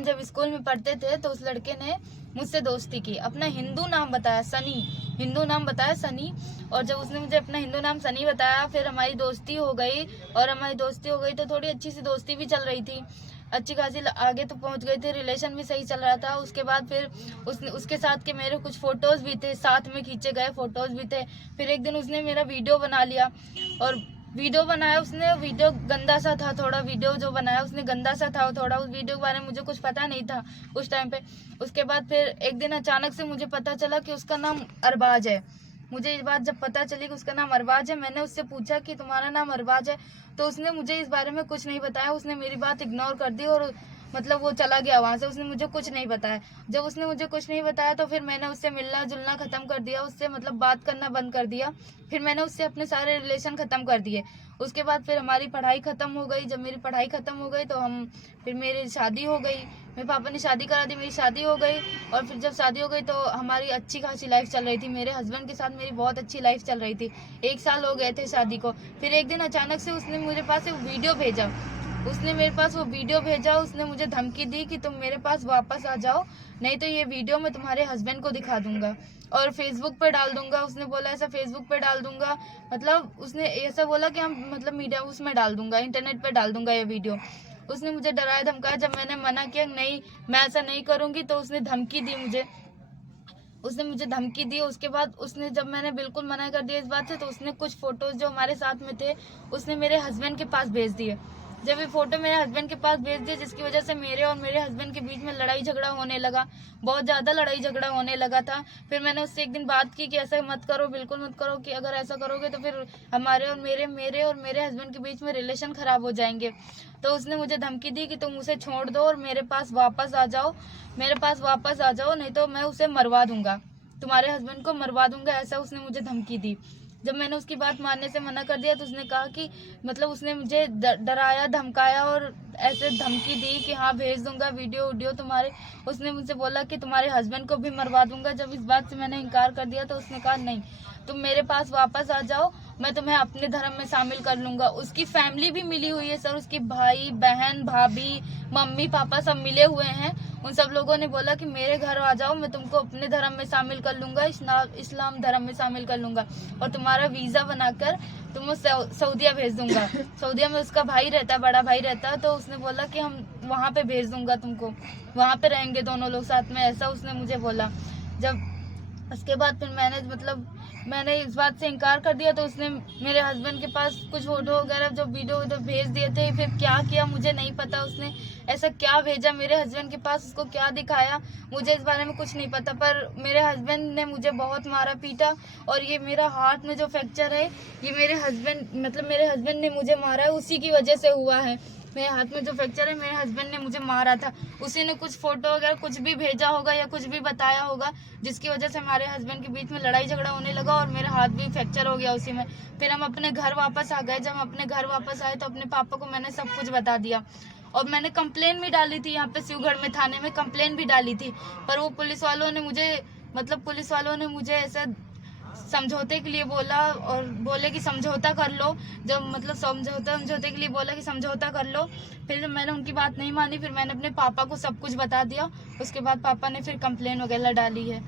हम जब स्कूल में पढ़ते थे तो उस लड़के ने मुझसे दोस्ती की, अपना हिंदू नाम बताया सनी, हिंदू नाम बताया सनी। और जब उसने मुझे अपना हिंदू नाम सनी बताया, फिर हमारी दोस्ती हो गई। और हमारी दोस्ती हो गई तो थोड़ी अच्छी सी दोस्ती भी चल रही थी, अच्छी खासी आगे तो पहुंच गई थी, रिलेशन भी सही चल रहा था। उसके बाद फिर उसके साथ के मेरे कुछ फोटोज भी थे, साथ में खींचे गए फोटोज भी थे। फिर एक दिन उसने मेरा वीडियो बना लिया, और वीडियो बनाया उसने, वीडियो गंदा सा था थोड़ा, वीडियो जो बनाया उसने गंदा सा था थोड़ा। उस वीडियो के बारे में मुझे कुछ पता नहीं था उस टाइम पे। उसके बाद फिर एक दिन अचानक से मुझे पता चला कि उसका नाम अरबाज है। मुझे इस बात जब पता चली कि उसका नाम अरबाज है, मैंने उससे पूछा कि तुम्हारा नाम अरबाज है, तो उसने मुझे इस बारे में कुछ नहीं बताया। उसने मेरी बात इग्नोर कर दी और मतलब वो चला गया वहां से, उसने मुझे कुछ नहीं बताया। जब उसने मुझे कुछ नहीं बताया तो फिर मैंने उससे मिलना जुलना खत्म कर दिया, उससे मतलब बात करना बंद कर दिया। फिर मैंने उससे अपने सारे रिलेशन खत्म कर दिए। उसके बाद फिर हमारी पढ़ाई खत्म हो गई। जब मेरी पढ़ाई खत्म हो गई तो फिर मेरी शादी हो गई, मेरे पापा ने शादी करा दी, मेरी शादी हो गई। और फिर जब शादी हो गई तो हमारी अच्छी खासी लाइफ चल रही थी, मेरे हस्बैंड के साथ मेरी बहुत अच्छी लाइफ चल रही थी। 1 साल हो गए थे शादी को। फिर एक दिन अचानक से उसने मेरे पास एक वीडियो भेजा, उसने मेरे पास वो वीडियो भेजा। उसने मुझे धमकी दी कि तुम मेरे पास वापस आ जाओ, नहीं तो ये वीडियो मैं तुम्हारे हस्बैंड को दिखा दूंगा और फेसबुक पे डाल दूंगा। उसने बोला ऐसा फेसबुक पे डाल दूंगा, मतलब उसने ऐसा बोला कि हम मतलब मीडिया उसमें डाल दूंगा, इंटरनेट पे डाल दूंगा ये वीडियो। उसने मुझे डराया धमकाया। जब मैंने मना किया नहीं मैं ऐसा नहीं करूंगी, तो उसने धमकी दी मुझे, उसने मुझे धमकी दी। उसके बाद उसने जब मैंने बिल्कुल मना कर दिया इस बात से, तो उसने कुछ फोटोज जो हमारे साथ में थे उसने मेरे हस्बैंड के पास भेज दिए। जब ये फोटो मेरे हस्बैंड के पास भेज दिए, जिसकी वजह से मेरे और मेरे हस्बैंड के बीच में लड़ाई झगड़ा होने लगा, बहुत ज्यादा लड़ाई झगड़ा होने लगा था। फिर मैंने उससे एक दिन बात की कि ऐसा मत करो, बिल्कुल मत करो, कि अगर ऐसा करोगे तो फिर हमारे और मेरे हस्बैंड के बीच में रिलेशन खराब हो जाएंगे। तो उसने मुझे धमकी दी कि तुम उसे छोड़ दो और मेरे पास वापस आ जाओ, मेरे पास वापस आ जाओ, नहीं तो मैं उसे मरवा दूंगा, तुम्हारे हस्बैंड को मरवा दूंगा, ऐसा उसने मुझे धमकी दी। जब मैंने उसकी बात मानने से मना कर दिया तो उसने कहा कि मतलब उसने मुझे डराया धमकाया और ऐसे धमकी दी कि हाँ भेज दूंगा वीडियो तुम्हारे। उसने मुझसे बोला कि तुम्हारे हस्बैंड को भी मरवा दूंगा। जब इस बात से मैंने इनकार कर दिया तो उसने कहा नहीं, तुम मेरे पास वापस आ जाओ, मैं तुम्हें अपने धर्म में शामिल कर लूंगा। उसकी फैमिली भी मिली हुई है सर, उसकी भाई बहन भाभी मम्मी पापा सब मिले हुए हैं। उन सब लोगों ने बोला कि मेरे घर आ जाओ, मैं तुमको अपने धर्म में शामिल कर लूंगा, इस्लाम धर्म में शामिल कर लूंगा और तुम्हारा वीजा बनाकर तुमको सऊदीया भेज दूंगा। सऊदीया में उसका भाई रहता है, बड़ा भाई रहता है, तो उसने बोला कि हम वहां पे भेज दूंगा तुमको, वहां पे रहेंगे दोनों लोग साथ में, ऐसा उसने मुझे बोला। जब उसके बाद फिर मैंने इस बात से इनकार कर दिया तो उसने मेरे हस्बैंड के पास कुछ फोटो वगैरह जो वीडियो भेज दिए थे। फिर क्या किया मुझे नहीं पता, उसने ऐसा क्या भेजा मेरे हस्बैंड के पास, उसको क्या दिखाया मुझे इस बारे में कुछ नहीं पता। पर मेरे हस्बैंड ने मुझे बहुत मारा पीटा और ये मेरा हाथ में जो फ्रैक्चर है ये मेरे हस्बैंड ने मुझे मारा है, उसी की वजह से हुआ है। मेरे हाथ में जो फ्रैक्चर है मेरे हस्बैंड ने मुझे मारा था, उसी ने कुछ फोटो वगैरह कुछ भी भेजा होगा या कुछ भी बताया होगा, जिसकी वजह से हमारे हस्बैंड के बीच में लड़ाई झगड़ा होने लगा और मेरा हाथ भी फ्रैक्चर हो गया उसी में। फिर हम अपने घर वापस आ गए। जब हम अपने घर वापस आए तो अपने पापा को मैंने सब कुछ बता दिया और मैंने कंप्लेन भी डाली थी, यहाँ पे शिवगढ़ में थाने में कंप्लेन भी डाली थी। पर वो पुलिस वालों ने मुझे ऐसा समझौते के लिए बोला और बोले कि समझौता कर लो, जब मतलब समझौते के लिए बोला कि समझौता कर लो। फिर जब मैंने उनकी बात नहीं मानी फिर मैंने अपने पापा को सब कुछ बता दिया। उसके बाद पापा ने फिर कंप्लेन वगैरह डाली है।